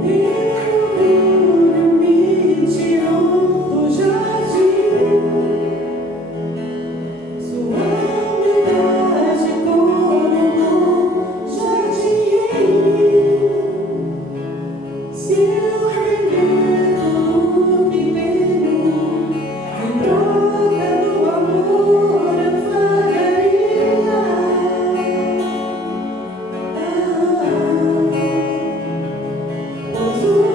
Me tirou do jardim, sua humildade colocou jardim. Se eu render tudo que tenho, em troca do amor eu pagaria. Pois o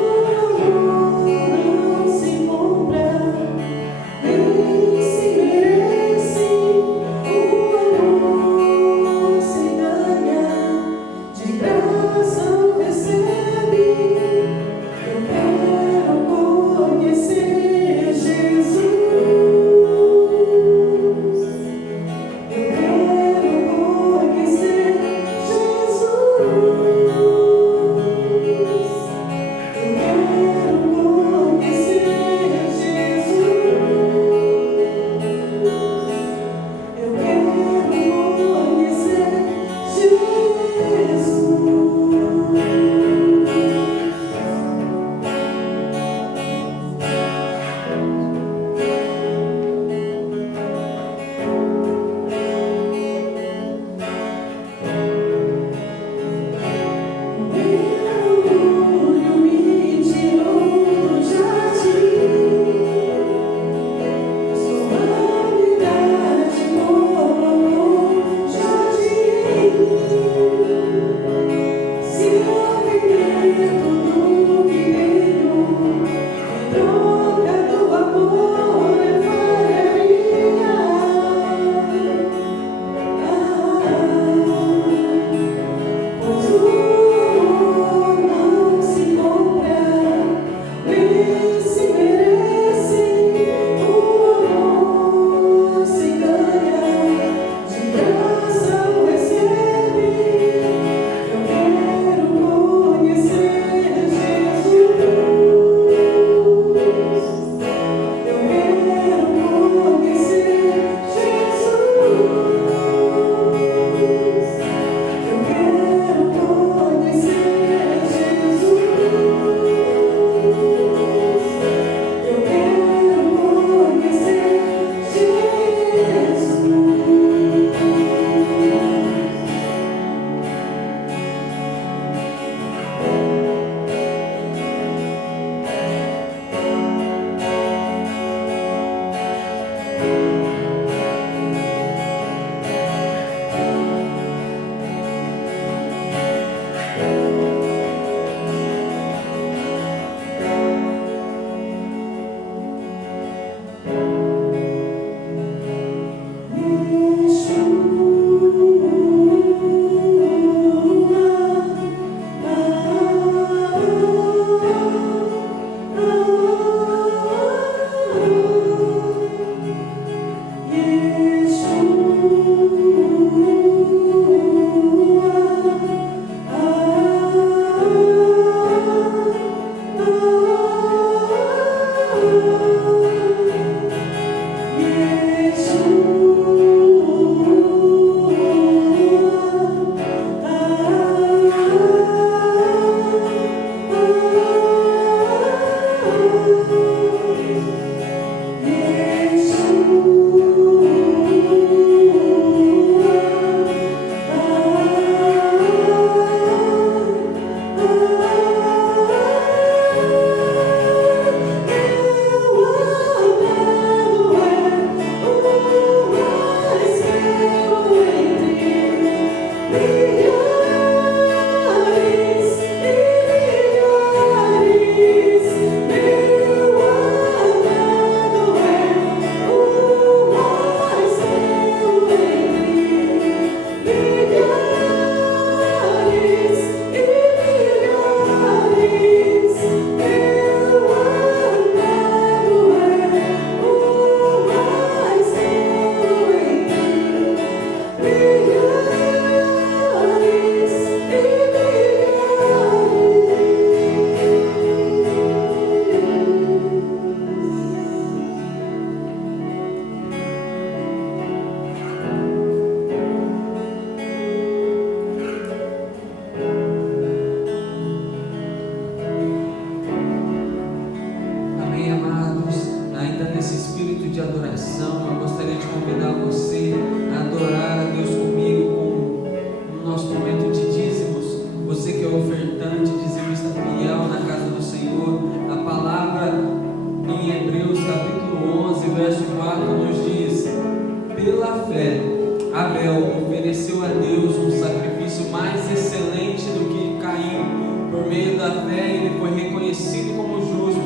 ofereceu a Deus um sacrifício mais excelente do que Caim. Por meio da fé, ele foi reconhecido como justo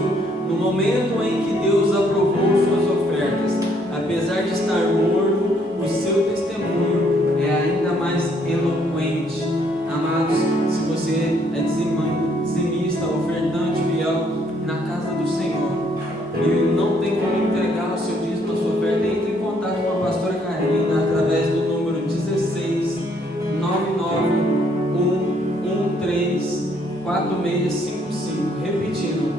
no momento em que Deus aprovou suas ofertas. Apesar de estar morto, o seu testemunho é ainda mais eloquente. Amados, se você é dizimista, ofertante, fiel na casa do Senhor e não tem como entregar o seu dízimo, a sua oferta, entre em contato com a pastora Karina através do número 16 99113 4655. Repetindo,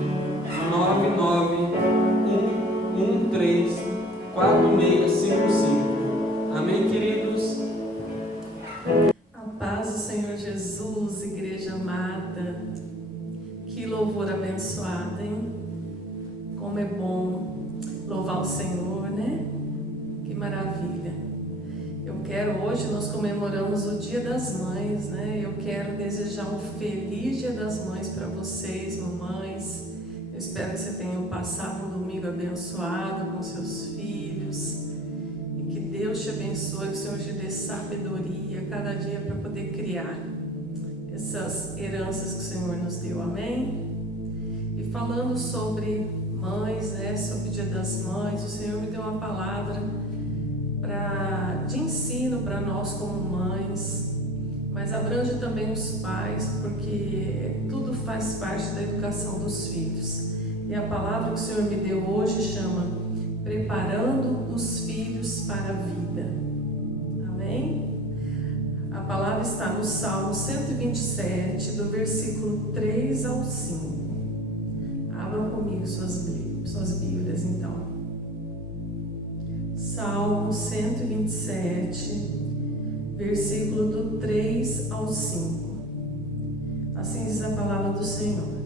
99113 4655. Amém, queridos? A paz do Senhor Jesus, igreja amada. Que louvor abençoado, hein? Como é bom louvar o Senhor, né? Que maravilha. Hoje nós comemoramos o Dia das Mães, né? Eu quero desejar um feliz Dia das Mães para vocês, mamães. Eu espero que você tenham passado um domingo abençoado com seus filhos. E que Deus te abençoe, que o Senhor te dê sabedoria cada dia para poder criar essas heranças que o Senhor nos deu, amém? E falando sobre mães, né, sobre o Dia das Mães, o Senhor me deu uma palavra de ensino para nós como mães, mas abrange também os pais, porque tudo faz parte da educação dos filhos. E a palavra que o Senhor me deu hoje chama Preparando os Filhos para a Vida. Amém? A palavra está no Salmo 127, do versículo 3 ao 5. Abram comigo suas Bíblias, então. Salmo 127, versículo do 3 ao 5. Assim diz a palavra do Senhor.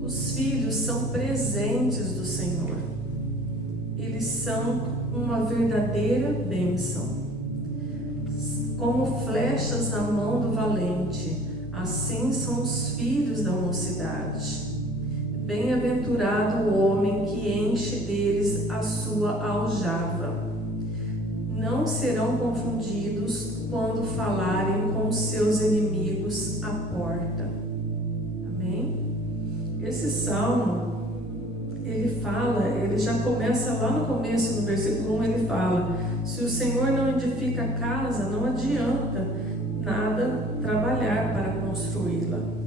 Os filhos são presentes do Senhor. Eles são uma verdadeira bênção. Como flechas na mão do valente, assim são os filhos da mocidade. Bem-aventurado o homem que enche deles a sua aljava. Não serão confundidos quando falarem com seus inimigos à porta. Amém? Esse salmo, ele já começa lá no começo, no versículo 1, ele fala: se o Senhor não edifica a casa, não adianta nada trabalhar para construí-la.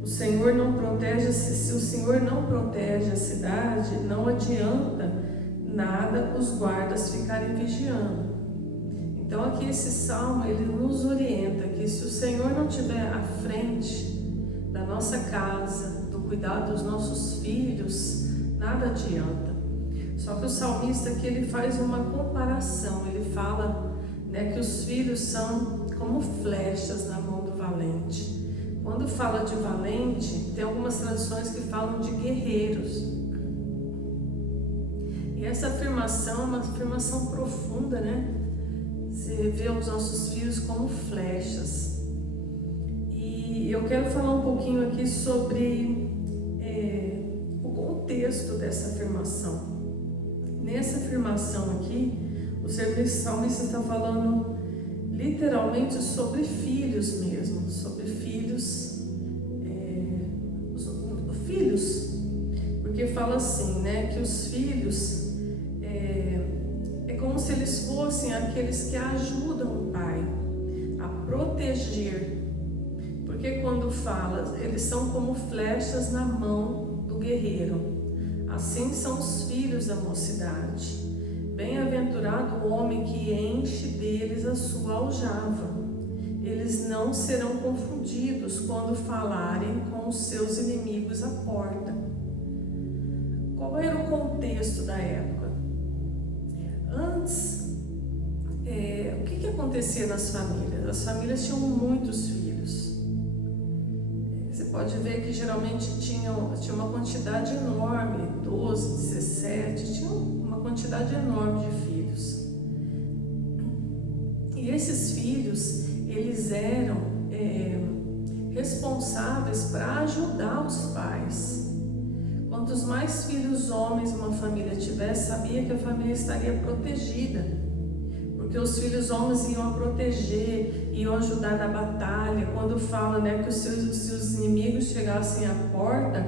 O Senhor não protege, se o Senhor não protege a cidade, não adianta nada os guardas ficarem vigiando. Então aqui esse salmo, ele nos orienta que se o Senhor não estiver à frente da nossa casa, do cuidado dos nossos filhos, nada adianta. Só que o salmista aqui, ele faz uma comparação, ele fala, né, que os filhos são como flechas na mão do valente. Quando fala de valente, tem algumas traduções que falam de guerreiros. E essa afirmação é uma afirmação profunda, né? Você vê os nossos filhos como flechas. E eu quero falar um pouquinho aqui sobre o contexto dessa afirmação. Nessa afirmação aqui, o salmista está falando literalmente sobre filhos mesmo, sobre filhos, porque fala assim, né, que os filhos é como se eles fossem aqueles que ajudam o pai a proteger, porque quando fala, eles são como flechas na mão do guerreiro, assim são os filhos da mocidade. Bem-aventurado o homem que enche deles a sua aljava. Eles não serão confundidos quando falarem com os seus inimigos à porta. Qual era o contexto da época? Antes, o que acontecia nas famílias? As famílias tinham muitos filhos. Você pode ver que geralmente tinha uma quantidade enorme, 12, 17, tinha uma quantidade enorme de filhos. E esses filhos, eles eram responsáveis para ajudar os pais. Quantos mais filhos homens uma família tivesse, sabia que a família estaria protegida, porque teus filhos homens iam a proteger, iam ajudar na batalha. Quando fala, né, que se os inimigos chegassem à porta,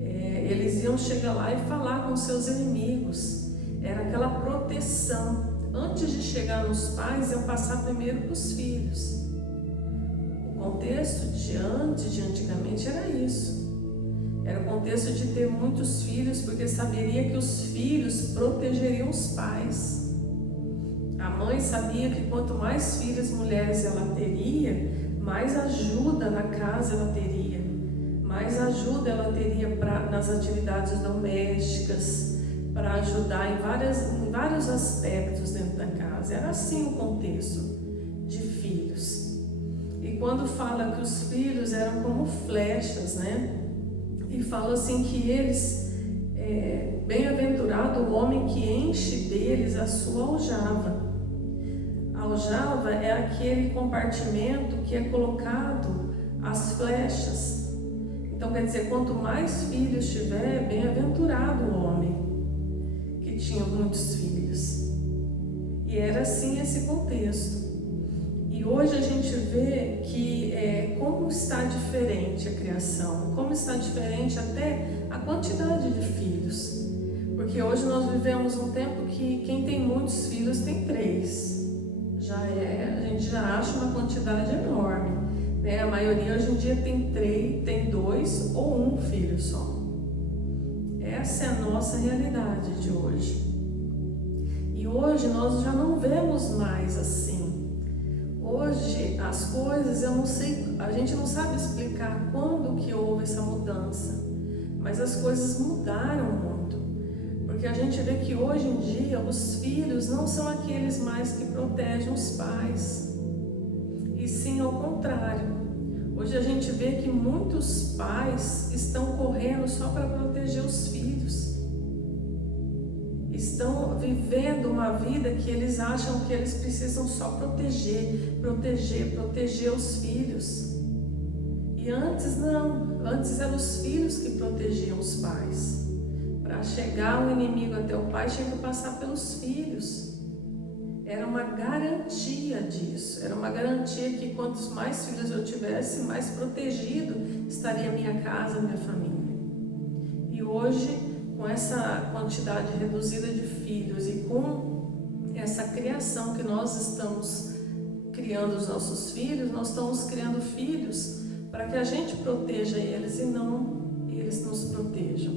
eles iam chegar lá e falar com seus inimigos. Era aquela proteção. Antes de chegar nos pais, iam passar primeiro para os filhos. O contexto de antigamente era isso. Era o contexto de ter muitos filhos, porque saberia que os filhos protegeriam os pais. A mãe sabia que quanto mais filhas mulheres ela teria, mais ajuda na casa ela teria, mais ajuda ela teria nas atividades domésticas, para ajudar em vários aspectos dentro da casa. Era assim o contexto de filhos. E quando fala que os filhos eram como flechas, né? E fala assim que eles, bem-aventurado o homem que enche deles a sua aljava. A aljava é aquele compartimento que é colocado as flechas. Então quer dizer, quanto mais filhos tiver, bem-aventurado o homem que tinha muitos filhos. E era assim esse contexto. E hoje a gente vê que como está diferente a criação, como está diferente até a quantidade de filhos. Porque hoje nós vivemos um tempo que quem tem muitos filhos tem 3. A gente já acha uma quantidade enorme, né? A maioria hoje em dia tem 3, tem 2 ou 1 filho só. Essa é a nossa realidade de hoje. E hoje nós já não vemos mais assim. Hoje as coisas, eu não sei, a gente não sabe explicar quando que houve essa mudança, mas as coisas mudaram muito, porque a gente vê que hoje em dia os filhos não são aqueles mais que protegem os pais, e sim ao contrário. Hoje a gente vê que muitos pais estão correndo só para proteger os filhos. Estão vivendo uma vida que eles acham que eles precisam só proteger os filhos. E antes não, antes eram os filhos que protegiam os pais. Para chegar o inimigo até o pai, tinha que passar pelos filhos. Era uma garantia disso, era uma garantia que quantos mais filhos eu tivesse, mais protegido estaria a minha casa, a minha família. E hoje, com essa quantidade reduzida de filhos e com essa criação que nós estamos criando os nossos filhos, nós estamos criando filhos para que a gente proteja eles e não eles nos protejam.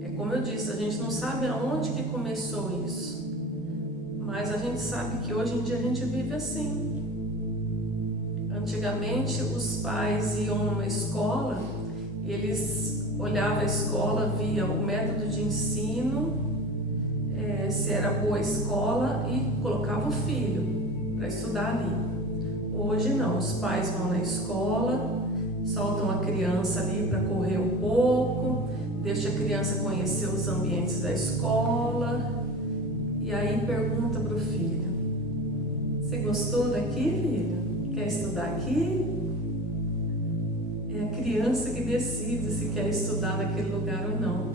É como eu disse, a gente não sabe aonde que começou isso, mas a gente sabe que hoje em dia a gente vive assim. Antigamente os pais iam numa escola, eles olhava a escola, via o método de ensino, se era boa a escola e colocava o filho para estudar ali. Hoje não, os pais vão na escola, soltam a criança ali para correr um pouco, deixa a criança conhecer os ambientes da escola e aí pergunta para o filho: você gostou daqui, filho? Quer estudar aqui? É a criança que decide se quer estudar naquele lugar ou não.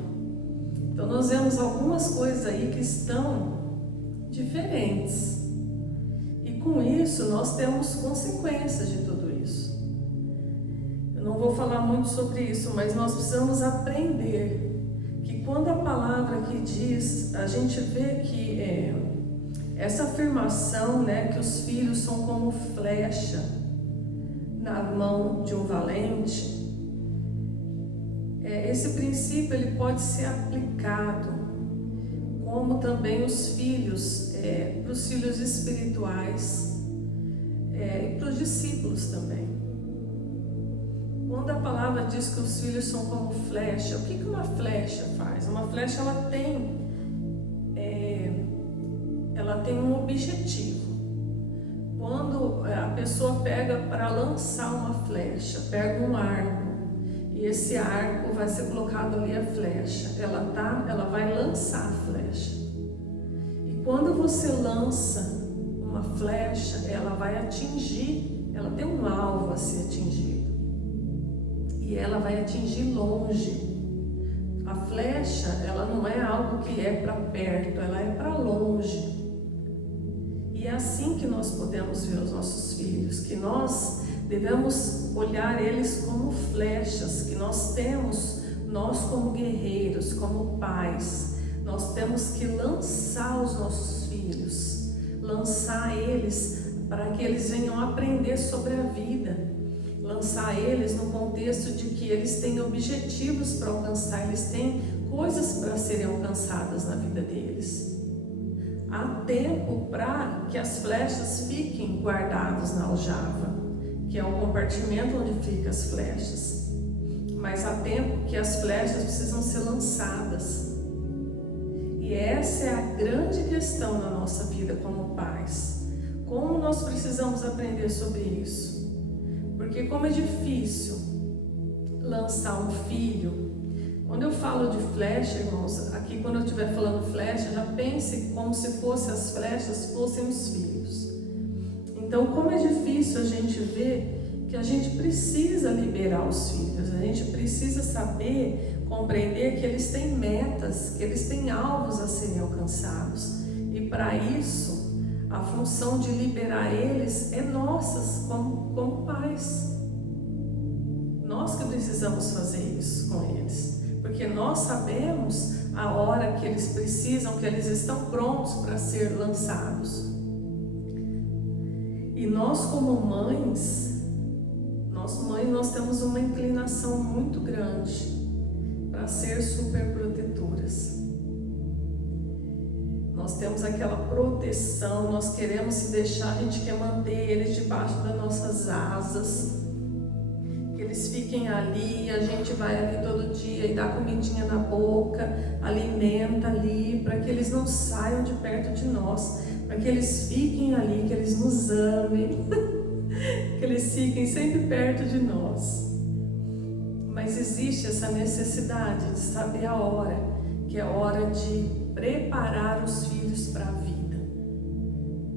Então nós vemos algumas coisas aí que estão diferentes. E com isso nós temos consequências de tudo isso. Eu não vou falar muito sobre isso, mas nós precisamos aprender que quando a palavra aqui diz, a gente vê que essa afirmação, né, que os filhos são como flecha na mão de um valente, esse princípio ele pode ser aplicado como também os filhos, para os filhos espirituais e para os discípulos também. Quando a palavra diz que os filhos são como flecha, o que uma flecha faz? Uma flecha ela tem um objetivo. Quando a pessoa pega para lançar uma flecha, pega um arco, e esse arco vai ser colocado ali a flecha, ela vai lançar a flecha. E quando você lança uma flecha, ela vai atingir, ela tem um alvo a ser atingido. E ela vai atingir longe. A flecha, ela não é algo que é para perto, ela é para longe. E é assim que nós podemos ver os nossos filhos, que nós devemos olhar eles como flechas, que nós como guerreiros, como pais, nós temos que lançar os nossos filhos, lançar eles para que eles venham aprender sobre a vida, lançar eles no contexto de que eles têm objetivos para alcançar, eles têm coisas para serem alcançadas na vida deles. Há tempo para que as flechas fiquem guardadas na aljava, que é o compartimento onde ficam as flechas. Mas há tempo que as flechas precisam ser lançadas. E essa é a grande questão na nossa vida como pais. Como nós precisamos aprender sobre isso? Porque como é difícil lançar um filho. Quando eu falo de flecha, irmãos, aqui quando eu estiver falando flecha, já pense como se as flechas fossem os filhos. Então, como é difícil a gente ver que a gente precisa liberar os filhos, a gente precisa saber, compreender que eles têm metas, que eles têm alvos a serem alcançados. E para isso, a função de liberar eles é nossa, como pais. Nós que precisamos fazer isso com eles. Porque nós sabemos a hora que eles precisam, que eles estão prontos para ser lançados. E nós como mães, nós temos uma inclinação muito grande para ser super protetoras. Nós temos aquela proteção, nós queremos se deixar, a gente quer manter eles debaixo das nossas asas. Eles fiquem ali, a gente vai ali todo dia e dá comidinha na boca, alimenta ali, para que eles não saiam de perto de nós, para que eles fiquem ali, que eles nos amem, que eles fiquem sempre perto de nós. Mas existe essa necessidade de saber a hora, que é a hora de preparar os filhos para a vida.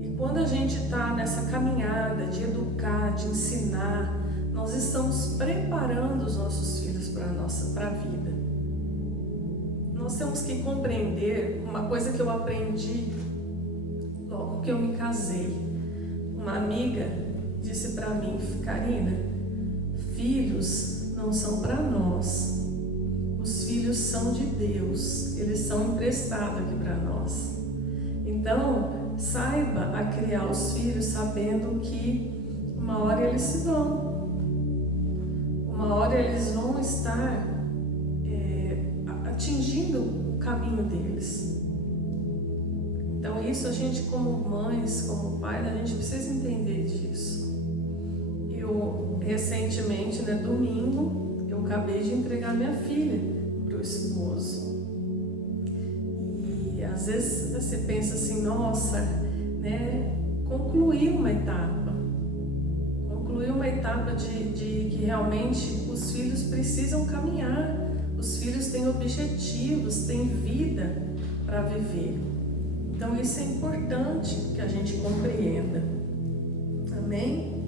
E quando a gente está nessa caminhada de educar, de ensinar, nós estamos preparando os nossos filhos para a vida. Nós temos que compreender uma coisa que eu aprendi logo que eu me casei. Uma amiga disse para mim: Karina, filhos não são para nós. Os filhos são de Deus. Eles são emprestados aqui para nós. Então, saiba a criar os filhos sabendo que uma hora eles se vão. Uma hora eles vão estar atingindo o caminho deles. Então isso a gente como mães, como pais, a gente precisa entender disso. Eu recentemente, domingo, eu acabei de entregar minha filha para o esposo. E às vezes você pensa assim, nossa, concluí uma etapa de que realmente os filhos precisam caminhar, os filhos têm objetivos, têm vida para viver. Então isso é importante que a gente compreenda. Amém?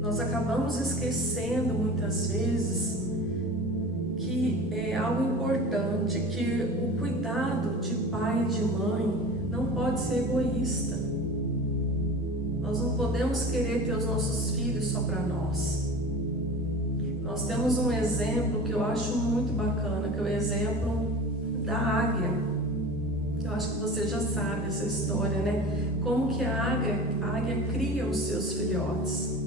Nós acabamos esquecendo muitas vezes que é algo importante, que o cuidado de pai e de mãe não pode ser egoísta. Nós não podemos querer ter os nossos filhos só para nós. Nós temos um exemplo que eu acho muito bacana, que é o exemplo da águia. Eu acho que você já sabe essa história, Como que a águia cria os seus filhotes.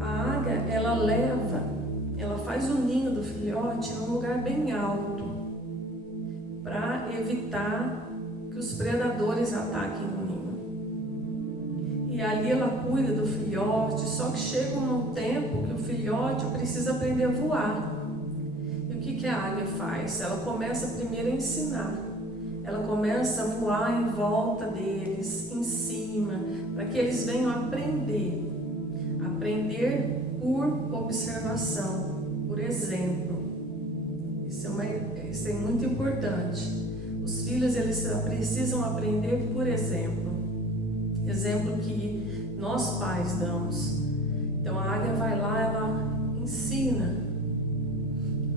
A águia, ela faz o ninho do filhote num lugar bem alto, para evitar que os predadores ataquem o ninho. E ali ela cuida do filhote, só que chega um tempo que o filhote precisa aprender a voar. E o que a águia faz? Ela começa primeiro a ensinar. Ela começa a voar em volta deles, em cima, para que eles venham aprender. Aprender por observação, por exemplo. Isso é muito importante. Os filhos, eles precisam aprender por exemplo. Exemplo que nós pais damos. Então a águia vai lá, ela ensina.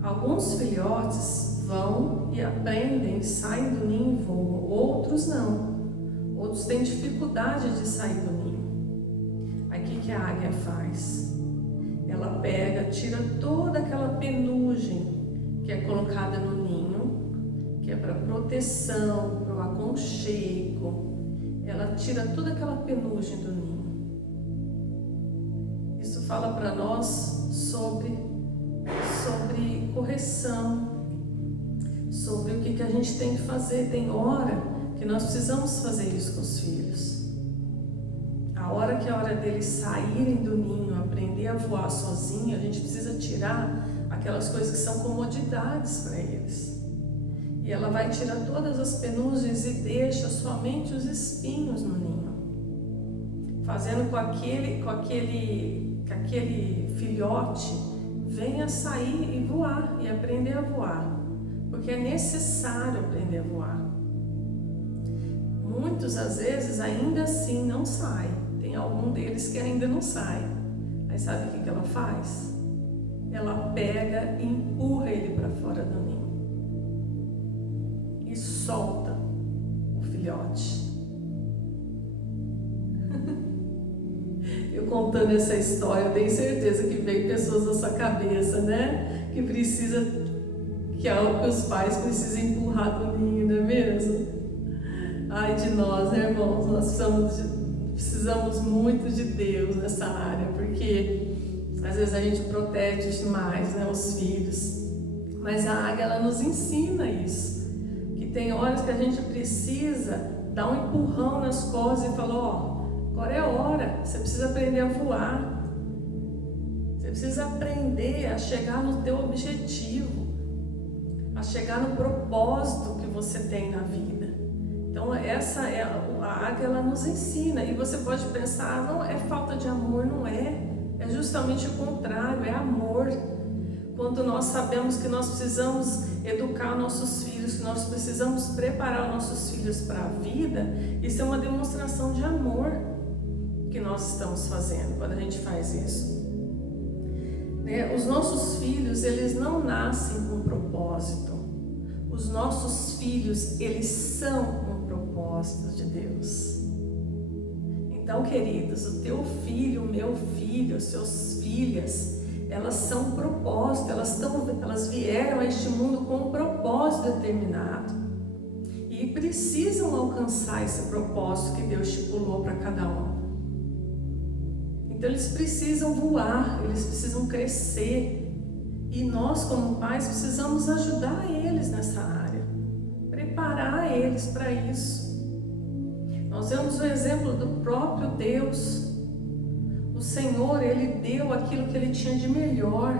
Alguns filhotes vão e aprendem, saem do ninho e voam. Outros não. Outros têm dificuldade de sair do ninho. Aí o que a águia faz? Ela pega, tira toda aquela penugem que é colocada no ninho, que é para proteção, para o aconchego. Ela tira toda aquela penugem do ninho. Isso fala para nós sobre correção, sobre o que a gente tem que fazer. Tem hora que nós precisamos fazer isso com os filhos. A hora que é a hora deles saírem do ninho, aprender a voar sozinho, a gente precisa tirar aquelas coisas que são comodidades para eles. E ela vai tirar todas as penugens e deixa somente os espinhos no ninho, fazendo com que aquele filhote venha sair e voar, e aprender a voar, porque é necessário aprender a voar. Muitos, às vezes, ainda assim não saem. Tem algum deles que ainda não sai. Aí sabe o que ela faz? Ela pega e empurra ele para fora do ninho e solta o filhote. Eu contando essa história, eu tenho certeza que veio pessoas na sua cabeça, né? Que é algo que os pais precisam empurrar do ninho, não é mesmo? Ai de nós, né, irmãos? Nós precisamos muito de Deus nessa área, porque às vezes a gente protege demais, né, os filhos. Mas a águia, ela nos ensina isso, que tem horas que a gente precisa dar um empurrão nas costas e falar, agora é a hora, você precisa aprender a voar, você precisa aprender a chegar no teu objetivo, a chegar no propósito que você tem na vida. Então essa é a águia, ela nos ensina. E você pode pensar, não é falta de amor, não é justamente o contrário, é amor. Quando nós sabemos que nós precisamos educar nossos filhos, que nós precisamos preparar nossos filhos para a vida, isso é uma demonstração de amor que nós estamos fazendo quando a gente faz isso. Os nossos filhos, eles não nascem com propósito. Os nossos filhos, eles são um propósito de Deus. Então, queridos, o teu filho, o meu filho, as suas filhas, elas são um propósito, elas vieram a este mundo com um propósito determinado e precisam alcançar esse propósito que Deus estipulou para cada um. Então eles precisam voar, eles precisam crescer, e nós como pais precisamos ajudar eles nessa área, preparar eles para isso. Nós vemos o exemplo do próprio Deus. O Senhor, Ele deu aquilo que Ele tinha de melhor.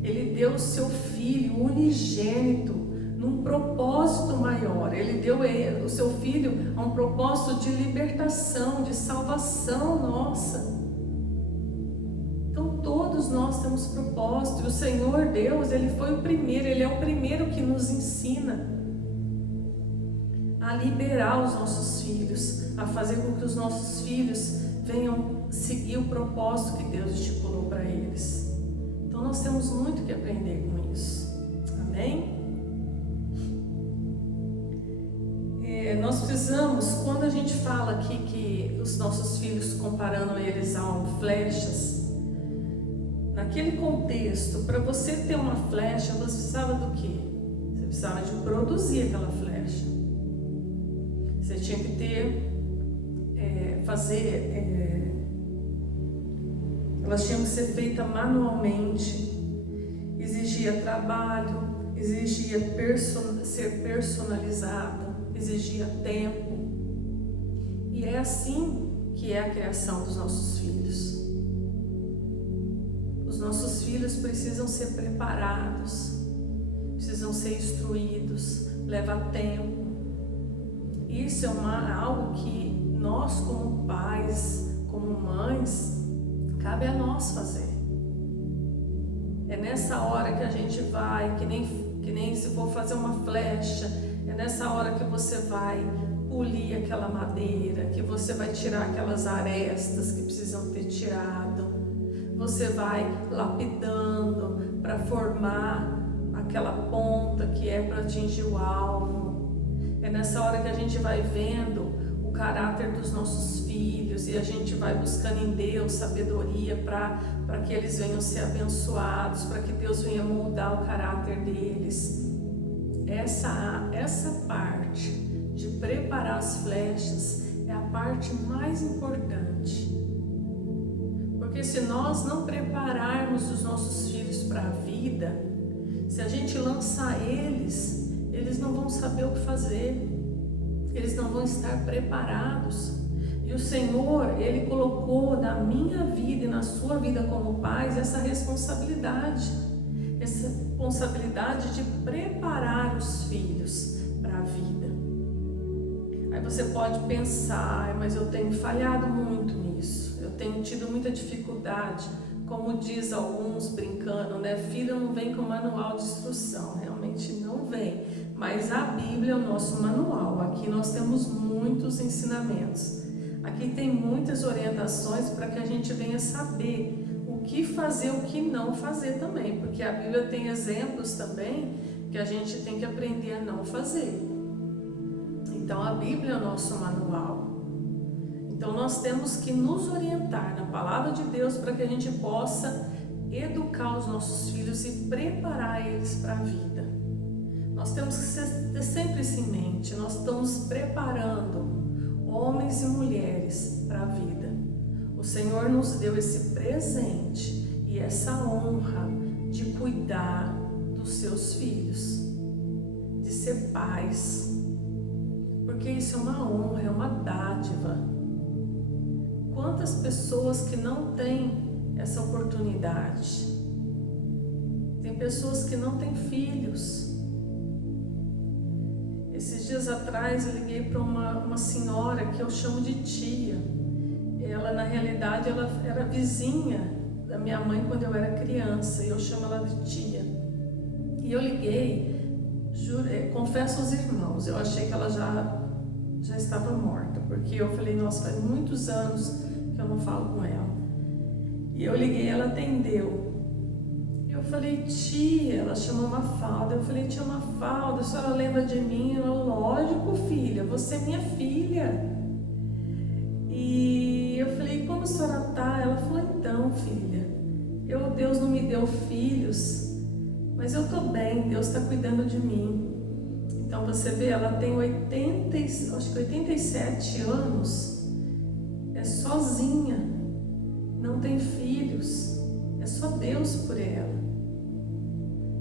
Ele deu o seu Filho unigênito num propósito maior. Ele deu o seu Filho a um propósito de libertação, de salvação nossa. Então todos nós temos propósito. E o Senhor Deus, Ele foi o primeiro, Ele é o primeiro que nos ensina a liberar os nossos filhos, a fazer com que os nossos filhos venham seguir o propósito que Deus estipulou para eles. Então nós temos muito que aprender com isso. Amém? Nós precisamos, quando a gente fala aqui que os nossos filhos, comparando eles a flechas, naquele contexto, para você ter uma flecha, você precisava do quê? Você precisava de produzir aquela flecha. Você tinha que ter, elas tinham que ser feitas manualmente, exigia trabalho, exigia ser personalizada, exigia tempo. E é assim que é a criação dos nossos filhos. Os nossos filhos precisam ser preparados, precisam ser instruídos, leva tempo. Isso é algo que nós como pais, como mães, cabe a nós fazer. É nessa hora que a gente vai, que nem se for fazer uma flecha, é nessa hora que você vai polir aquela madeira, que você vai tirar aquelas arestas que precisam ter tirado, você vai lapidando para formar aquela ponta que é para atingir o alvo. É nessa hora que a gente vai vendo o caráter dos nossos filhos, e a gente vai buscando em Deus sabedoria para que eles venham ser abençoados, para que Deus venha moldar o caráter deles. Essa parte de preparar as flechas é a parte mais importante. Porque se nós não prepararmos os nossos filhos para a vida, se a gente lançar eles não vão saber o que fazer, eles não vão estar preparados. E o Senhor, Ele colocou na minha vida e na sua vida como pais essa responsabilidade de preparar os filhos para a vida. Aí você pode pensar, mas eu tenho falhado muito nisso, eu tenho tido muita dificuldade, como diz alguns brincando, né? Filho não vem com manual de instrução, realmente não vem, mas a Bíblia é o nosso manual. Aqui nós temos muitos ensinamentos, aqui tem muitas orientações para que a gente venha saber o que fazer, o que não fazer também, porque a Bíblia tem exemplos também que a gente tem que aprender a não fazer. Então a Bíblia é o nosso manual. Então nós temos que nos orientar na palavra de Deus para que a gente possa educar os nossos filhos e preparar eles para a vida. Nós temos que ter sempre isso em mente. Nós estamos preparando homens e mulheres para a vida. O Senhor nos deu esse presente e essa honra de cuidar dos seus filhos, de ser pais, porque isso é uma honra, é uma dádiva. Quantas pessoas que não têm essa oportunidade? Tem pessoas que não têm filhos. Esses dias atrás eu liguei para uma senhora que eu chamo de tia. Ela, na realidade, ela era vizinha da minha mãe quando eu era criança, e eu chamo ela de tia. E eu liguei, confesso aos irmãos, eu achei que ela já estava morta, porque eu falei, nossa, faz muitos anos que eu não falo com ela. E eu liguei, ela atendeu. Eu falei, tia, ela chamou Mafalda. Eu falei, tia Mafalda, a senhora lembra de mim? Ela, lógico, filha, você é minha filha. E eu falei, como a senhora tá? Ela falou, então, filha, Deus não me deu filhos, mas eu tô bem, Deus está cuidando de mim. Então você vê, ela tem 87 anos, é sozinha, não tem filhos, é só Deus por ela.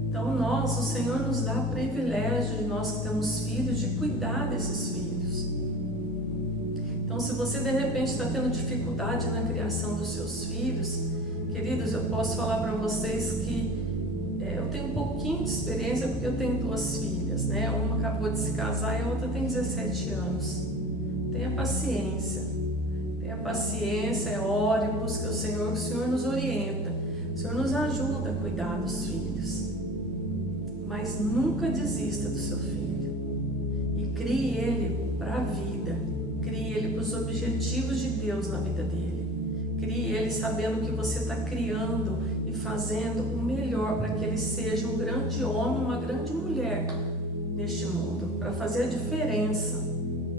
Então o Senhor nos dá o privilégio, de nós que temos filhos, de cuidar desses filhos. Então se você de repente está tendo dificuldade na criação dos seus filhos, queridos, eu posso falar para vocês que eu tenho um pouquinho de experiência, porque eu tenho 2 filhas, né? Uma acabou de se casar e a outra tem 17 anos. Tenha paciência, ore, busque o Senhor nos orienta, o Senhor nos ajuda a cuidar dos filhos. Mas nunca desista do seu filho e crie ele para a vida, crie ele para os objetivos de Deus na vida dele, crie ele sabendo que você está criando e fazendo o melhor para que ele seja um grande homem, uma grande mulher neste mundo, para fazer a diferença,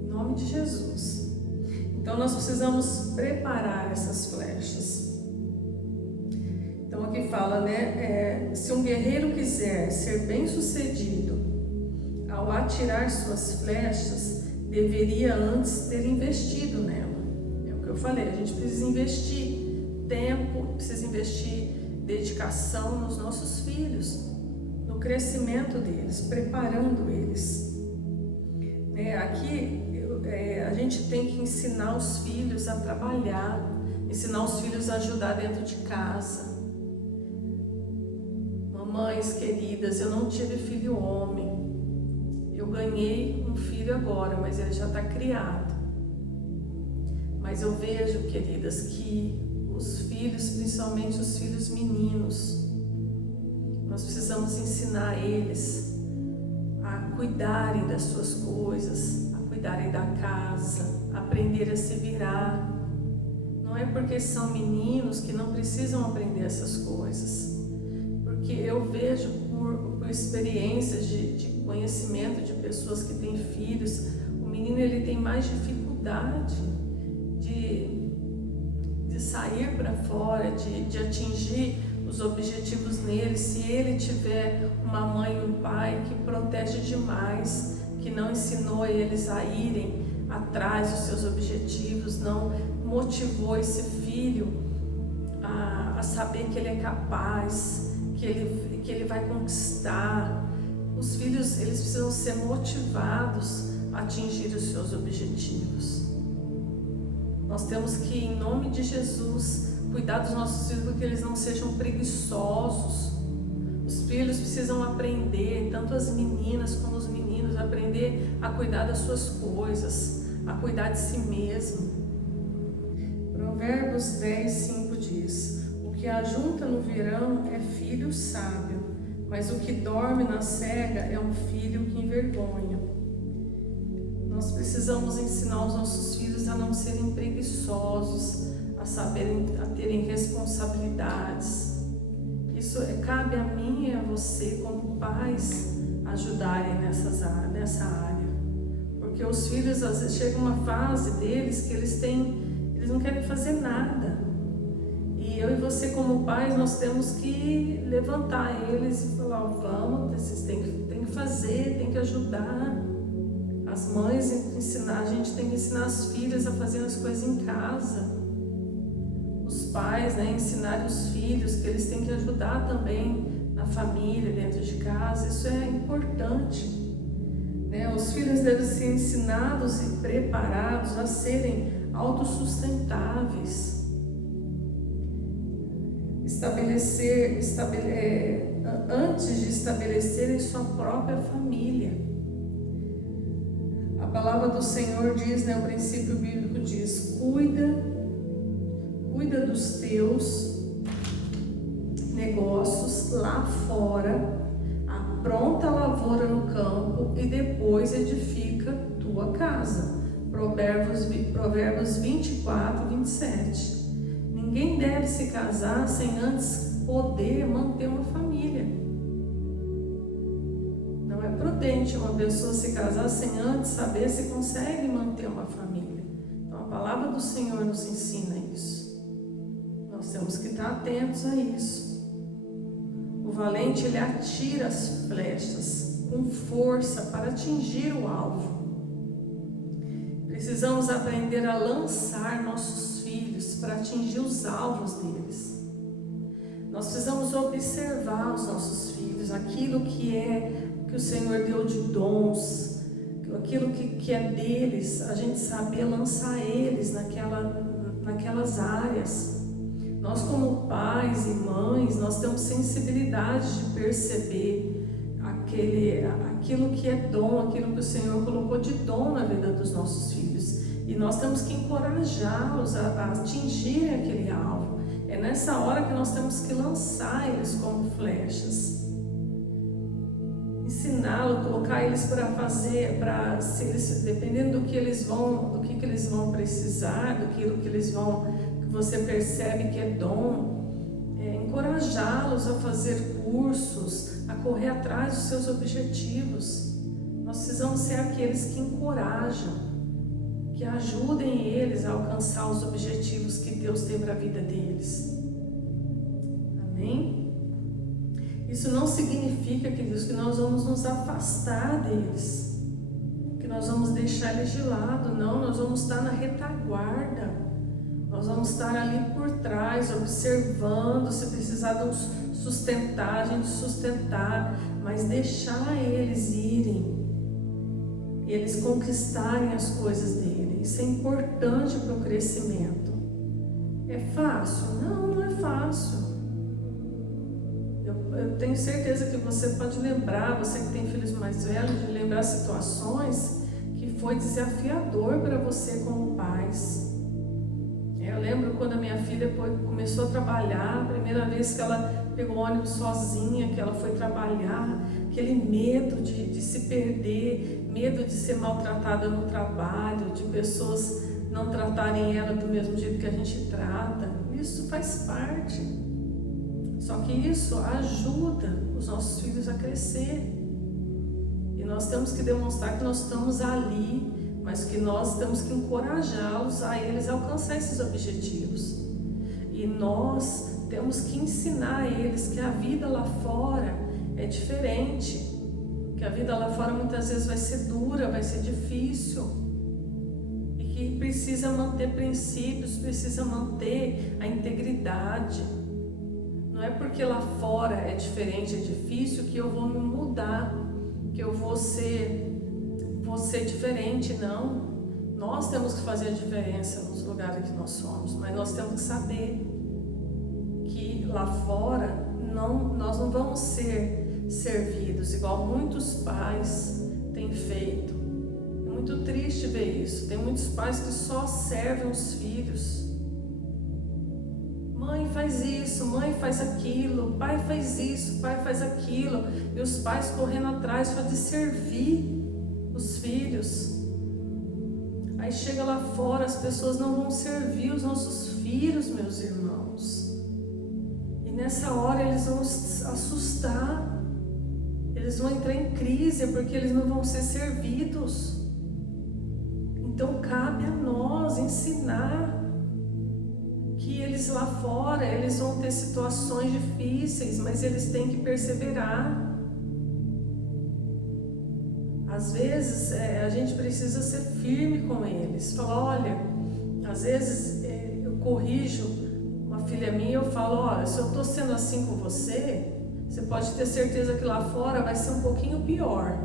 em nome de Jesus. Então nós precisamos preparar essas flechas. Então aqui fala, né, se um guerreiro quiser ser bem sucedido ao atirar suas flechas, deveria antes ter investido nela. É o que eu falei, a gente precisa investir tempo, precisa investir dedicação nos nossos filhos, no crescimento deles, preparando eles. Aqui a gente tem que ensinar os filhos a trabalhar, ensinar os filhos a ajudar dentro de casa. Mamães queridas, eu não tive filho homem, eu ganhei um filho agora, mas ele já está criado. Mas eu vejo, queridas, que os filhos, principalmente os filhos meninos, nós precisamos ensinar eles a cuidarem das suas coisas, a cuidarem da casa, a aprender a se virar. Não é porque são meninos que não precisam aprender essas coisas, porque eu vejo por experiências de conhecimento de pessoas que têm filhos, o menino ele tem mais dificuldade dificuldade de sair para fora, de atingir os objetivos nele, se ele tiver uma mãe e um pai que protege demais, que não ensinou eles a irem atrás dos seus objetivos, não motivou esse filho a saber que ele é capaz, que ele vai conquistar. Os filhos, eles precisam ser motivados a atingir os seus objetivos. Nós temos que, em nome de Jesus, cuidar dos nossos filhos para que eles não sejam preguiçosos. Os filhos precisam aprender, tanto as meninas como os meninos, aprender a cuidar das suas coisas, a cuidar de si mesmo. Provérbios 10:5 diz: o que ajunta no verão é filho sábio, mas o que dorme na cega é um filho que envergonha. Nós precisamos ensinar os nossos filhos a não serem preguiçosos, a terem responsabilidades. Isso cabe a mim e a você, como pais, ajudarem nessa área. Porque os filhos, às vezes, chega uma fase deles que eles não querem fazer nada. E eu e você, como pais, nós temos que levantar eles e falar: vamos, vocês têm que fazer, tem que ajudar. As mães a gente tem que ensinar as filhas a fazer as coisas em casa. Os pais, ensinarem os filhos que eles têm que ajudar também na família, dentro de casa. Isso é importante. Os filhos devem ser ensinados e preparados a serem autossustentáveis. Antes de estabelecerem sua própria família. A palavra do Senhor diz, o princípio bíblico diz: cuida dos teus negócios lá fora, apronta a lavoura no campo e depois edifica tua casa. Provérbios 24:27. Ninguém deve se casar sem antes poder manter uma família. Não é prudente uma pessoa se casar sem antes saber se consegue manter uma família. Então a palavra do Senhor nos ensina isso. Nós temos que estar atentos a isso. O valente, ele atira as flechas com força para atingir o alvo. Precisamos aprender a lançar nossos filhos para atingir os alvos deles. Nós precisamos observar os nossos filhos, aquilo que o Senhor deu de dons, aquilo que é deles, a gente saber lançar eles naquelas áreas. Nós, como pais e mães, nós temos sensibilidade de perceber aquilo que é dom, aquilo que o Senhor colocou de dom na vida dos nossos filhos. E nós temos que encorajá-los a atingir aquele alvo. É nessa hora que nós temos que lançar eles como flechas. Ensiná-los, colocar eles para fazer, dependendo do que eles vão precisar, daquilo que você percebe que é dom, encorajá-los a fazer cursos, a correr atrás dos seus objetivos. Nós precisamos ser aqueles que encorajam, que ajudem eles a alcançar os objetivos que Deus tem para a vida deles. Amém? Isso não significa, queridos, que nós vamos nos afastar deles, que nós vamos deixar eles de lado. Não, nós vamos estar na retaguarda. Nós vamos estar ali por trás, observando, se precisar sustentar, a gente sustentar, mas deixar eles irem, eles conquistarem as coisas dele. Isso é importante para o crescimento. É fácil? Não é fácil. Eu tenho certeza que você pode lembrar, você que tem filhos mais velhos, de lembrar situações que foi desafiador para você como pais. Eu lembro quando a minha filha começou a trabalhar, a primeira vez que ela pegou o ônibus sozinha, que ela foi trabalhar, aquele medo de se perder, medo de ser maltratada no trabalho, de pessoas não tratarem ela do mesmo jeito que a gente trata. Isso faz parte. Só que isso ajuda os nossos filhos a crescer. E nós temos que demonstrar que nós estamos ali, mas que nós temos que encorajá-los a eles alcançar esses objetivos. E nós temos que ensinar a eles que a vida lá fora é diferente, que a vida lá fora muitas vezes vai ser dura, vai ser difícil, e que precisa manter princípios, precisa manter a integridade. Não é porque lá fora é diferente, é difícil, que eu vou me mudar, que eu vou ser diferente, não. Nós temos que fazer a diferença nos lugares que nós somos, mas nós temos que saber que lá fora nós não vamos ser servidos igual muitos pais têm feito. É muito triste ver isso. Tem muitos pais que só servem os filhos. Mãe faz isso, mãe faz aquilo, pai faz isso, pai faz aquilo, e os pais correndo atrás só de servir os filhos. Aí chega lá fora, as pessoas não vão servir os nossos filhos, meus irmãos. E nessa hora eles vão assustar, eles vão entrar em crise porque eles não vão ser servidos. Então cabe a nós ensinar que eles lá fora, eles vão ter situações difíceis, mas eles têm que perseverar. Às vezes a gente precisa ser firme com eles, falar, olha, às vezes eu corrijo uma filha minha, eu falo, olha, se eu estou sendo assim com você, você pode ter certeza que lá fora vai ser um pouquinho pior.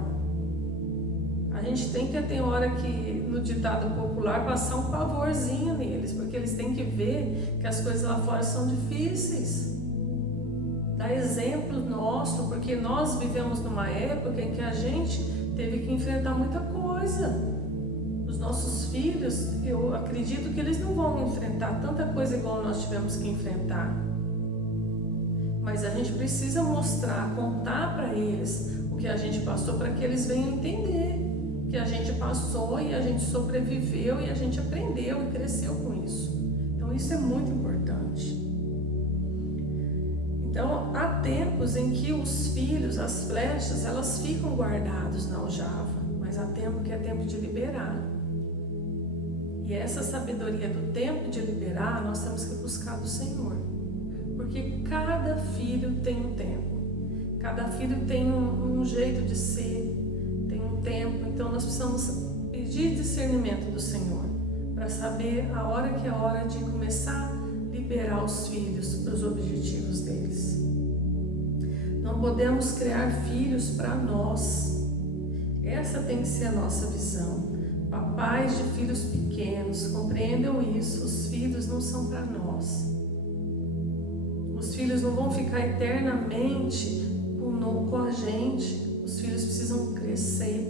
A gente tem que ter hora que, no ditado popular, passar um pavorzinho neles, porque eles têm que ver que as coisas lá fora são difíceis. Dar exemplo nosso, porque nós vivemos numa época em que a gente teve que enfrentar muita coisa. Os nossos filhos, eu acredito que eles não vão enfrentar tanta coisa igual nós tivemos que enfrentar. Mas a gente precisa mostrar, contar para eles o que a gente passou, para que eles venham entender que a gente passou e a gente sobreviveu e a gente aprendeu e cresceu com isso. Então isso é muito importante. Então há tempos em que os filhos, as flechas, elas ficam guardadas na aljava, mas há tempo que é tempo de liberar. E essa sabedoria do tempo de liberar, nós temos que buscar do Senhor. Porque cada filho tem um tempo, cada filho tem um jeito de ser, tem um tempo. Então nós precisamos pedir discernimento do Senhor para saber a hora que é hora de começar a liberar os filhos para os objetivos deles. Não podemos criar filhos para nós. Essa tem que ser a nossa visão. Papais de filhos pequenos, compreendam isso. Os filhos não são para nós. Os filhos não vão ficar eternamente com a gente. Os filhos precisam crescer.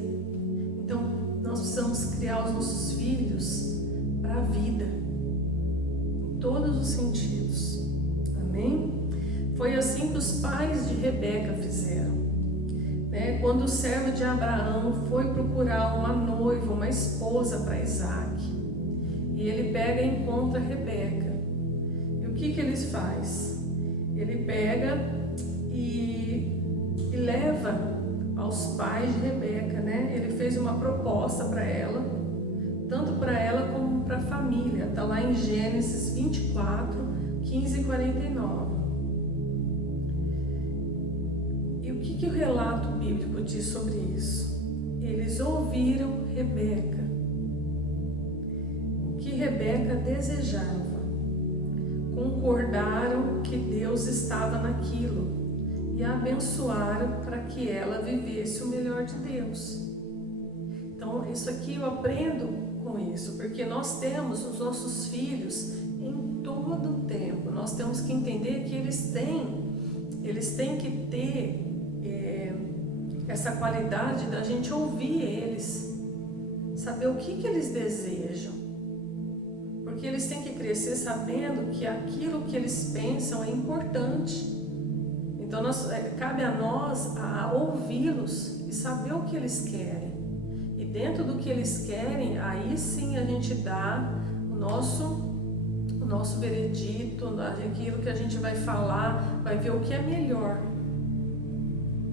Então, nós precisamos criar os nossos filhos para a vida, em todos os sentidos. Amém? Foi assim que os pais de Rebeca fizeram. Quando o servo de Abraão foi procurar uma noiva, uma esposa para Isaac, e ele pega e encontra Rebeca. E o que ele faz? Ele pega e leva aos pais de Rebeca, Ele fez uma proposta para ela, tanto para ela como para a família. Está lá em Gênesis 24, 15 e 49. E o que o relato bíblico diz sobre isso? Eles ouviram Rebeca, o que Rebeca desejava, concordaram que Deus estava naquilo e a abençoaram para que ela vivesse o melhor de Deus. Então isso aqui eu aprendo com isso, porque nós temos os nossos filhos em todo o tempo. Nós temos que entender que eles têm que ter essa qualidade da gente ouvir eles, saber o que eles desejam, porque eles têm que crescer sabendo que aquilo que eles pensam é importante. Então cabe a nós a ouvi-los e saber o que eles querem, e dentro do que eles querem, aí sim a gente dá o nosso veredito, aquilo que a gente vai falar, vai ver o que é melhor.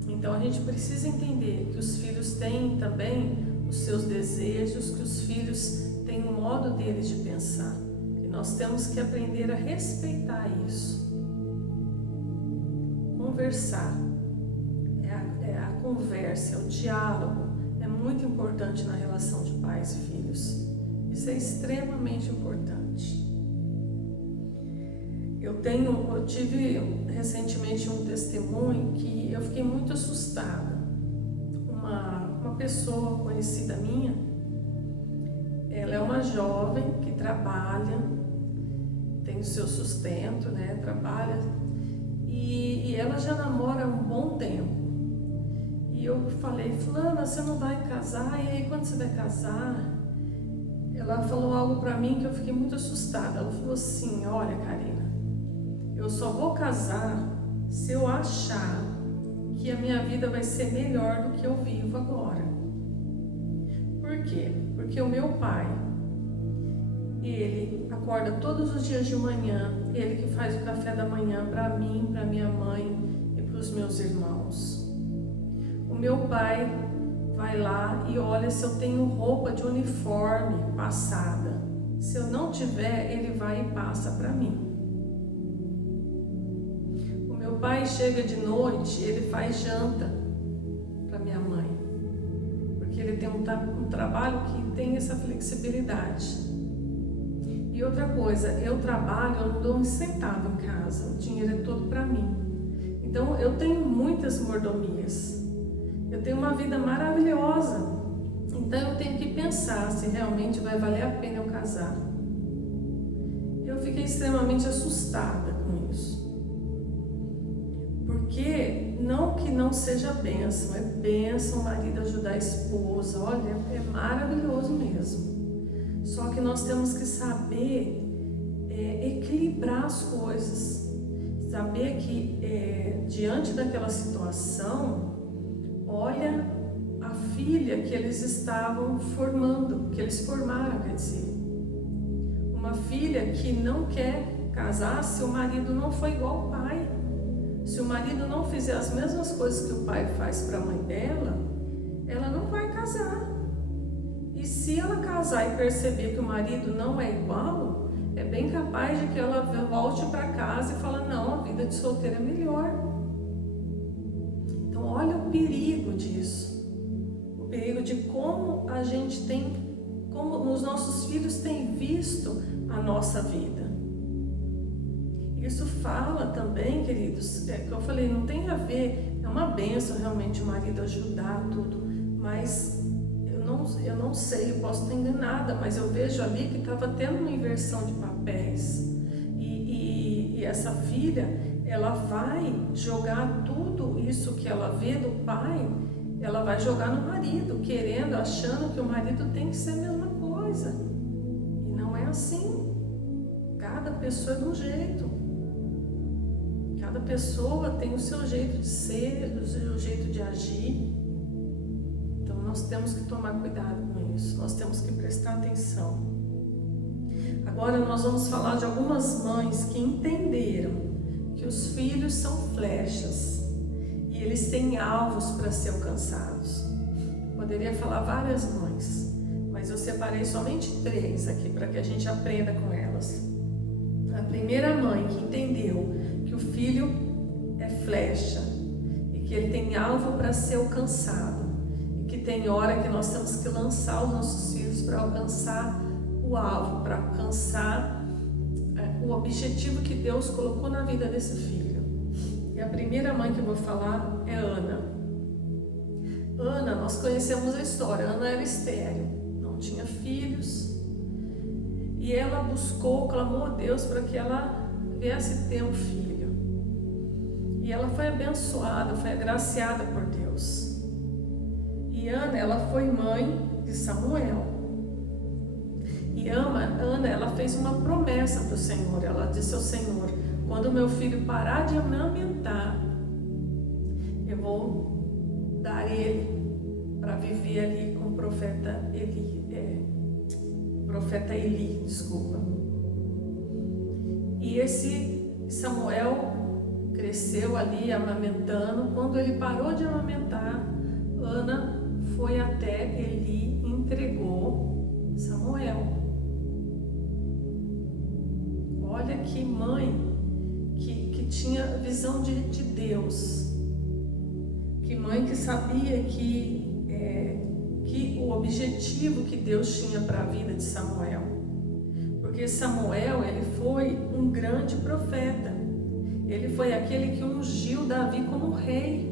Então a gente precisa entender que os filhos têm também os seus desejos, que os filhos têm um modo deles de pensar. E nós temos que aprender a respeitar isso. Conversar, a conversa, o diálogo é muito importante na relação de pais e filhos. Isso é extremamente importante. Eu tive recentemente um testemunho que eu fiquei muito assustada. Uma pessoa conhecida minha, ela é uma jovem que trabalha, tem o seu sustento, né? Trabalha, e ela já namora há um bom tempo. E eu falei, fulana, você não vai casar? E aí, quando você vai casar? Ela falou algo para mim que eu fiquei muito assustada. Ela falou assim, olha, Karina, eu só vou casar se eu achar que a minha vida vai ser melhor do que eu vivo agora. Por quê? Porque o meu pai, ele acorda todos os dias de manhã, ele que faz o café da manhã para mim, para minha mãe e para os meus irmãos. O meu pai vai lá e olha se eu tenho roupa de uniforme passada. Se eu não tiver, ele vai e passa para mim. O meu pai chega de noite, ele faz janta para minha mãe, porque ele tem um trabalho que tem essa flexibilidade. E outra coisa, eu trabalho, eu não dou um centavo em casa, o dinheiro é todo para mim. Então eu tenho muitas mordomias. Eu tenho uma vida maravilhosa, então eu tenho que pensar se realmente vai valer a pena eu casar. Eu fiquei extremamente assustada com isso, porque não que não seja bênção, é bênção o marido ajudar a esposa, olha, é maravilhoso mesmo. Só que nós temos que saber equilibrar as coisas, saber que diante daquela situação, olha a filha que eles estavam formando, que eles formaram, quer dizer. Uma filha que não quer casar se o marido não for igual ao pai. Se o marido não fizer as mesmas coisas que o pai faz para a mãe dela, ela não vai casar. E se ela casar e perceber que o marido não é igual, é bem capaz de que ela volte para casa e fale, não, a vida de solteira é melhor. Olha o perigo disso, o perigo de como a gente tem, como os nossos filhos têm visto a nossa vida. Isso fala também, queridos, que eu falei, não tem a ver, é uma bênção realmente o marido ajudar tudo, mas eu não sei, eu posso estar enganada, mas eu vejo ali que estava tendo uma inversão de papéis e essa filha, ela vai jogar tudo isso que ela vê do pai, ela vai jogar no marido, querendo, achando que o marido tem que ser a mesma coisa. E não é assim. Cada pessoa é de um jeito. Cada pessoa tem o seu jeito de ser, o seu jeito de agir. Então nós temos que tomar cuidado com isso, nós temos que prestar atenção. Agora nós vamos falar de algumas mães que entenderam que os filhos são flechas e eles têm alvos para ser alcançados. Poderia falar várias mães, mas eu separei somente 3 aqui para que a gente aprenda com elas. A primeira mãe que entendeu que o filho é flecha e que ele tem alvo para ser alcançado e que tem hora que nós temos que lançar os nossos filhos para alcançar o alvo, para alcançar o objetivo que Deus colocou na vida desse filho. E a primeira mãe que eu vou falar é Ana. Ana, nós conhecemos a história. Ana era estéril, não tinha filhos, e ela buscou, clamou a Deus para que ela viesse ter um filho. E ela foi abençoada, foi agraciada por Deus. E Ana, ela foi mãe de Samuel. E Ana, ela fez uma promessa para o Senhor. Ela disse ao Senhor, quando meu filho parar de amamentar, eu vou dar ele para viver ali com o profeta Eli, desculpa. E esse Samuel cresceu ali amamentando. Quando ele parou de amamentar, Ana foi até Eli entregou Samuel. Olha que mãe que tinha visão de Deus. Que mãe que sabia que o objetivo que Deus tinha para a vida de Samuel. Porque Samuel, ele foi um grande profeta. Ele foi aquele que ungiu Davi como rei.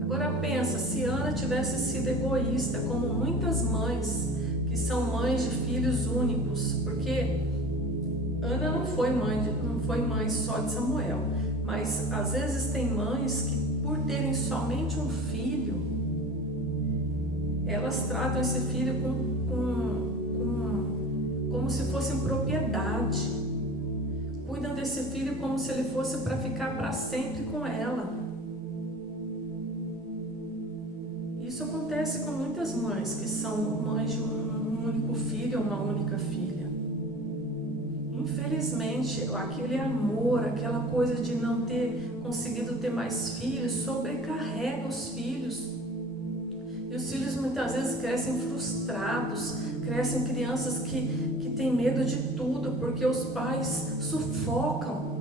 Agora pensa, se Ana tivesse sido egoísta, como muitas mães que são mães de filhos únicos, porque Ana não foi mãe só de Samuel, mas às vezes tem mães que, por terem somente um filho, elas tratam esse filho como se fosse propriedade. Cuidam desse filho como se ele fosse para ficar para sempre com ela. Isso acontece com muitas mães que são mães de um único filho ou uma única filha. Infelizmente, aquele amor, aquela coisa de não ter conseguido ter mais filhos, sobrecarrega os filhos. E os filhos muitas vezes crescem frustrados, crescem crianças que têm medo de tudo, porque os pais sufocam.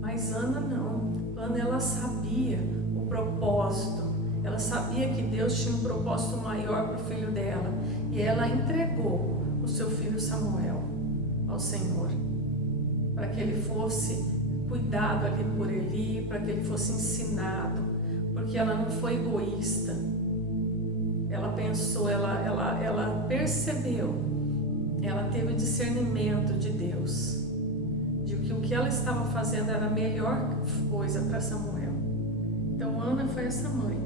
Mas Ana não. Ana, ela sabia o propósito. Ela sabia que Deus tinha um propósito maior para o filho dela. E ela entregou o seu filho Samuel ao Senhor, para que ele fosse cuidado ali por Eli, para que ele fosse ensinado, porque ela não foi egoísta. Ela pensou, ela percebeu, ela teve o discernimento de Deus, de que o que ela estava fazendo era a melhor coisa para Samuel. Então Ana foi essa mãe.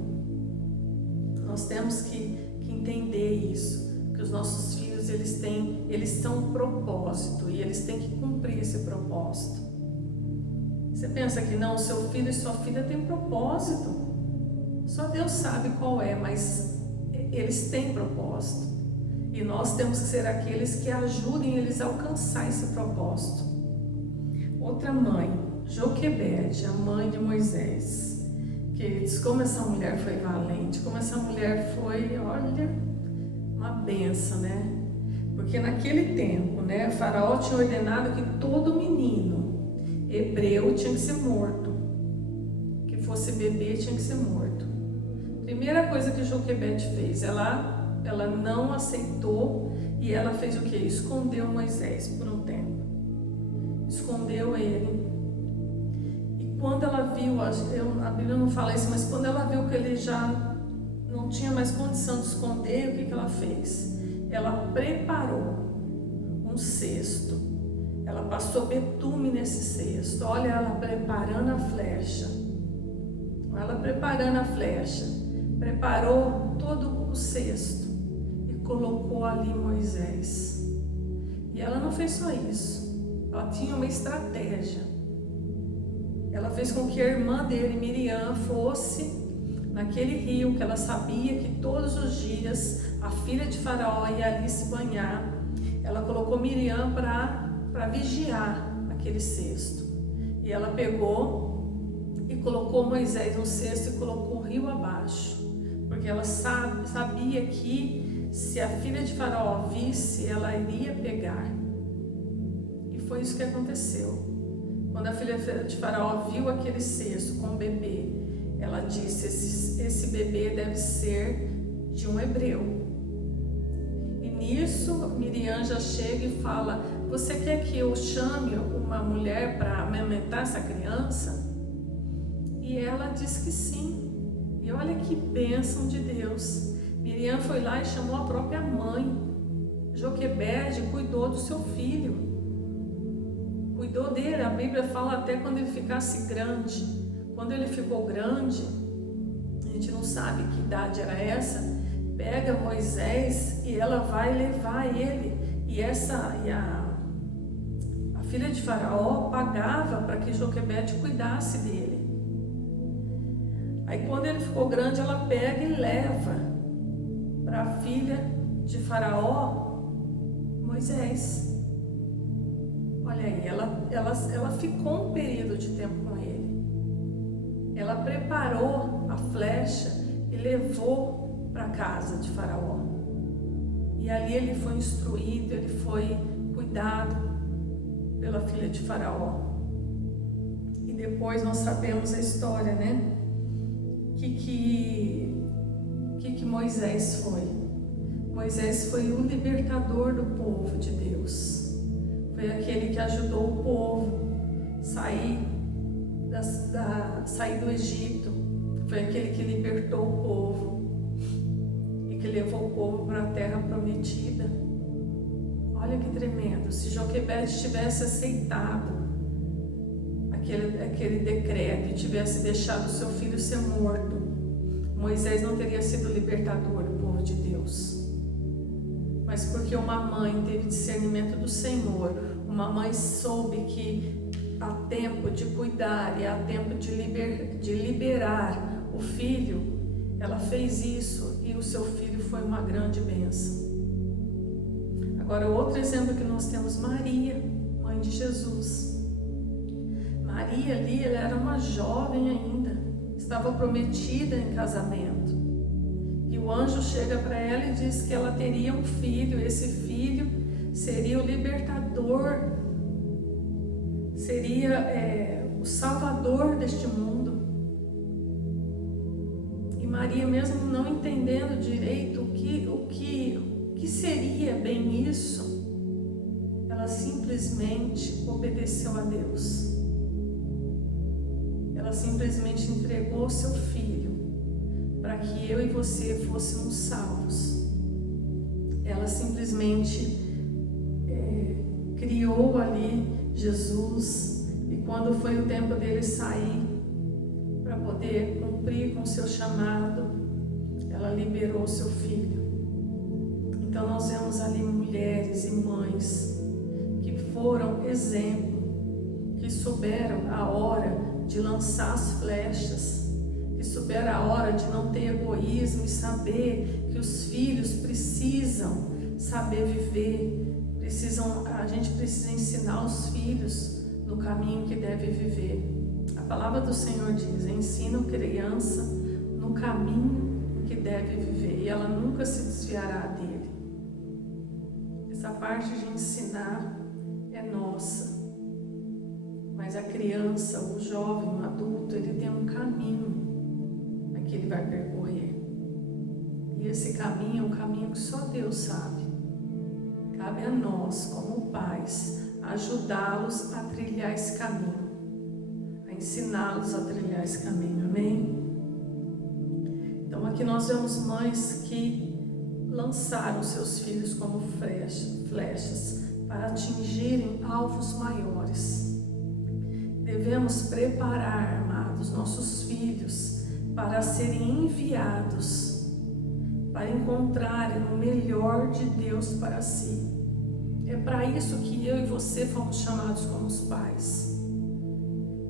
Nós temos que entender isso, que os nossos filhos eles são um propósito e eles têm que cumprir esse propósito. Você pensa que não, seu filho e sua filha têm propósito. Só Deus sabe qual é, mas eles têm propósito. E nós temos que ser aqueles que ajudem eles a alcançar esse propósito. Outra mãe, Joquebede, a mãe de Moisés. Queridos, como essa mulher foi valente, como essa mulher foi, olha, uma benção, né? Porque naquele tempo, né, Faraó tinha ordenado que todo menino hebreu tinha que ser morto. Que fosse bebê tinha que ser morto. Primeira coisa que Joquebede fez, ela não aceitou e ela fez o quê? Escondeu Moisés por um tempo. Escondeu ele. E quando ela viu, a Bíblia não fala isso, mas quando ela viu que ele já não tinha mais condição de esconder, o que ela fez? Ela preparou um cesto. Ela passou betume nesse cesto. Olha ela preparando a flecha. Ela preparando a flecha. Preparou todo o cesto e colocou ali Moisés. E ela não fez só isso. Ela tinha uma estratégia. Ela fez com que a irmã dele, Miriam, fosse naquele rio que ela sabia que todos os dias a filha de Faraó ia ali se banhar. Ela colocou Miriam para vigiar aquele cesto. E ela pegou e colocou Moisés no cesto e colocou o rio abaixo. Porque ela sabia que se a filha de Faraó visse, ela iria pegar. E foi isso que aconteceu. Quando a filha de Faraó viu aquele cesto com o bebê, ela disse, esse bebê deve ser de um hebreu. E nisso, Miriam já chega e fala, você quer que eu chame uma mulher para amamentar essa criança? E ela diz que sim. E olha que bênção de Deus. Miriam foi lá e chamou a própria mãe. Joquebede cuidou do seu filho. Cuidou dele. A Bíblia fala até quando ele ficasse grande. Quando ele ficou grande, a gente não sabe que idade era essa, pega Moisés e ela vai levar ele. E a filha de Faraó pagava para que Joquebede cuidasse dele. Aí quando ele ficou grande, ela pega e leva para a filha de Faraó Moisés. Olha aí, ela ficou um período de tempo com ele. Ela preparou a flecha e levou para a casa de Faraó. E ali ele foi instruído, ele foi cuidado pela filha de Faraó. E depois nós sabemos a história, né? Que Moisés foi. Moisés foi o libertador do povo de Deus. Foi aquele que ajudou o povo a sair do Egito. Foi aquele que libertou o povo e que levou o povo para a terra prometida. Olha que tremendo. Se Joquebede tivesse aceitado aquele decreto e tivesse deixado seu filho ser morto, Moisés não teria sido libertador do povo de Deus. Mas porque uma mãe teve discernimento do Senhor, uma mãe soube que há tempo de cuidar e há tempo de liberar o filho, ela fez isso e o seu filho foi uma grande bênção. Agora, outro exemplo que nós temos, Maria, mãe de Jesus. Maria ali, ela era uma jovem ainda, estava prometida em casamento. E o anjo chega para ela e diz que ela teria um filho, esse filho seria o libertador, seria o salvador deste mundo. E Maria, mesmo não entendendo direito o que seria bem isso, ela simplesmente obedeceu a Deus. Ela simplesmente entregou seu filho para que eu e você fôssemos salvos. Ela simplesmente criou ali Jesus, e quando foi o tempo dele sair para poder cumprir com seu chamado, ela liberou seu filho. Então nós vemos ali mulheres e mães que foram exemplo, que souberam a hora de lançar as flechas, que souberam a hora de não ter egoísmo e saber que os filhos precisam saber viver, a gente precisa ensinar os filhos no caminho que deve viver. A palavra do Senhor diz: ensina a criança no caminho que deve viver e ela nunca se desviará dele. Essa parte de ensinar é nossa. Mas a criança, o jovem, o adulto, ele tem um caminho que ele vai percorrer. E esse caminho é um caminho que só Deus sabe. Cabe a nós, como pais, ajudá-los a trilhar esse caminho, a ensiná-los a trilhar esse caminho. Amém? Então aqui nós vemos mães que lançaram seus filhos como flechas para atingirem alvos maiores. Devemos preparar, amados, nossos filhos para serem enviados, para encontrarem o melhor de Deus para si. É para isso que eu e você fomos chamados como os pais,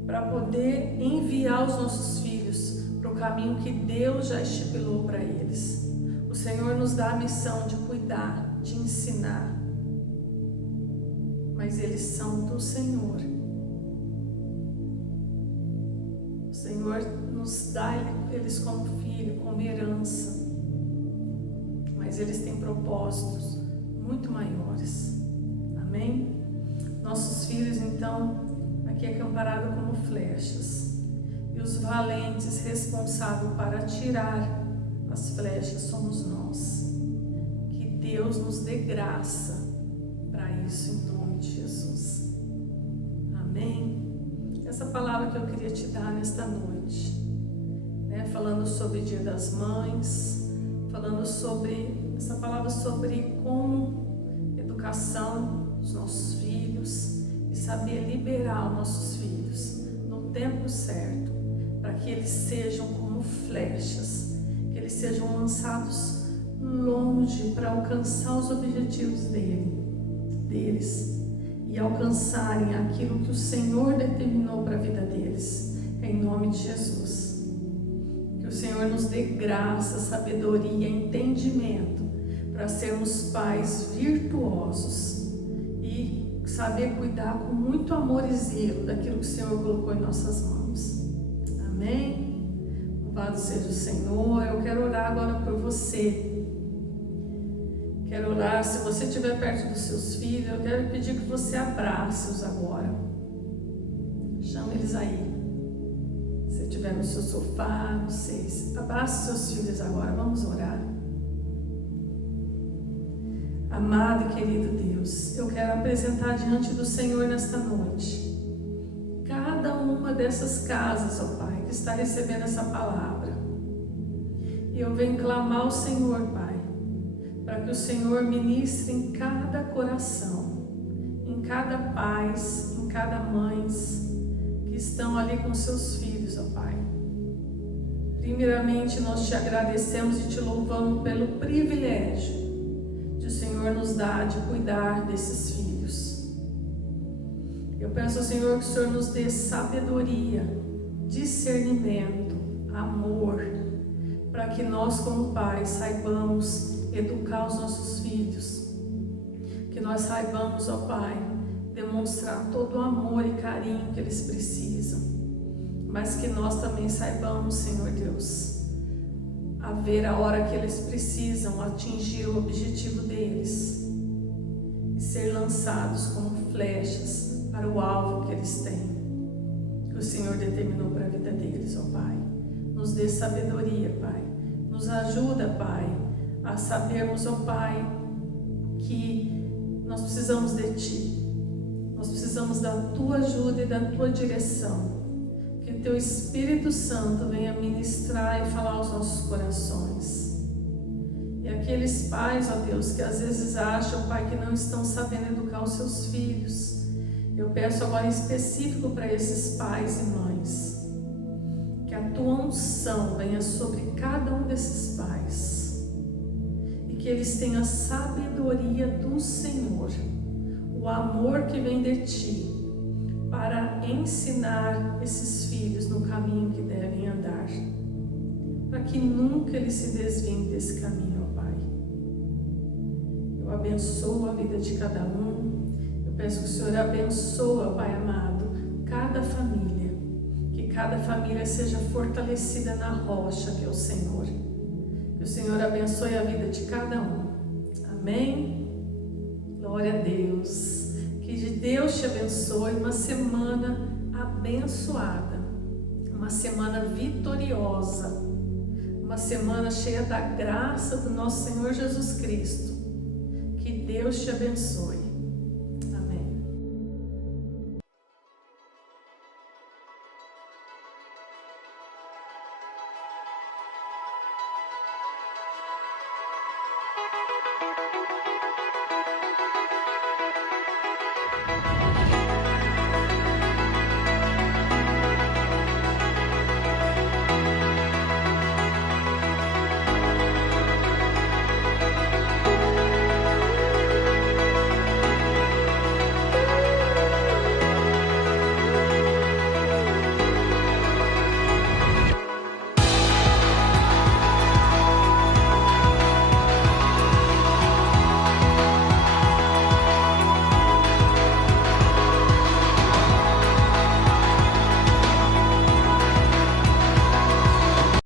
para poder enviar os nossos filhos para o caminho que Deus já estipulou para eles. O Senhor nos dá a missão de cuidar, de ensinar, mas eles são do Senhor. O Senhor nos dá eles como filho, como herança, mas eles têm propósitos muito maiores. Amém? Nossos filhos, então, aqui é comparado como flechas, e os valentes responsáveis para atirar as flechas somos nós. Que Deus nos dê graça para isso, em nome de Jesus. Amém? Essa palavra que eu queria te dar nesta noite, né? Falando sobre o Dia das Mães, falando sobre essa palavra sobre como educação dos nossos filhos e saber liberar os nossos filhos no tempo certo, para que eles sejam como flechas, que eles sejam lançados longe para alcançar os objetivos deles e alcançarem aquilo que o Senhor determinou para a vida deles, em nome de Jesus. Que o Senhor nos dê graça, sabedoria, entendimento para sermos pais virtuosos e saber cuidar com muito amor e zelo daquilo que o Senhor colocou em nossas mãos. Amém? Louvado seja o Senhor. Eu quero orar agora por você. Quero orar, se você estiver perto dos seus filhos, eu quero pedir que você abrace-os agora. Chama eles aí. Se estiver no seu sofá, não sei, abrace seus filhos agora. Vamos orar. Amado e querido Deus, eu quero apresentar diante do Senhor nesta noite cada uma dessas casas, ó Pai, que está recebendo essa palavra. E eu venho clamar ao Senhor, Pai, para que o Senhor ministre em cada coração, em cada pai, em cada mãe que estão ali com seus filhos, ó Pai. Primeiramente, nós te agradecemos e te louvamos pelo privilégio que o Senhor nos dá de cuidar desses filhos. Eu peço ao Senhor que o Senhor nos dê sabedoria, discernimento, amor, para que nós como pais saibamos educar os nossos filhos, que nós saibamos, ó Pai, demonstrar todo o amor e carinho que eles precisam, mas que nós também saibamos, Senhor Deus, haver a hora que eles precisam atingir o objetivo deles e ser lançados como flechas para o alvo que eles têm, que o Senhor determinou para a vida deles, ó Pai. Nos dê sabedoria, Pai. Nos ajuda, Pai, a sabermos, ó Pai, que nós precisamos de Ti. Nós precisamos da Tua ajuda e da Tua direção. Que o Teu Espírito Santo venha ministrar e falar aos nossos corações. E aqueles pais, ó Deus, que às vezes acham, Pai, que não estão sabendo educar os seus filhos, eu peço agora em específico para esses pais e mães, que a Tua unção venha sobre cada um desses pais e que eles tenham a sabedoria do Senhor, o amor que vem de Ti, para ensinar esses filhos no caminho que devem andar, para que nunca eles se desviem desse caminho, ó Pai. Eu abençoo a vida de cada um. Eu peço que o Senhor abençoe, Pai amado, cada família, que cada família seja fortalecida na rocha que é o Senhor. Que o Senhor abençoe a vida de cada um. Amém? Glória a Deus. Que de Deus te abençoe, uma semana abençoada, uma semana vitoriosa, uma semana cheia da graça do nosso Senhor Jesus Cristo. Que Deus te abençoe.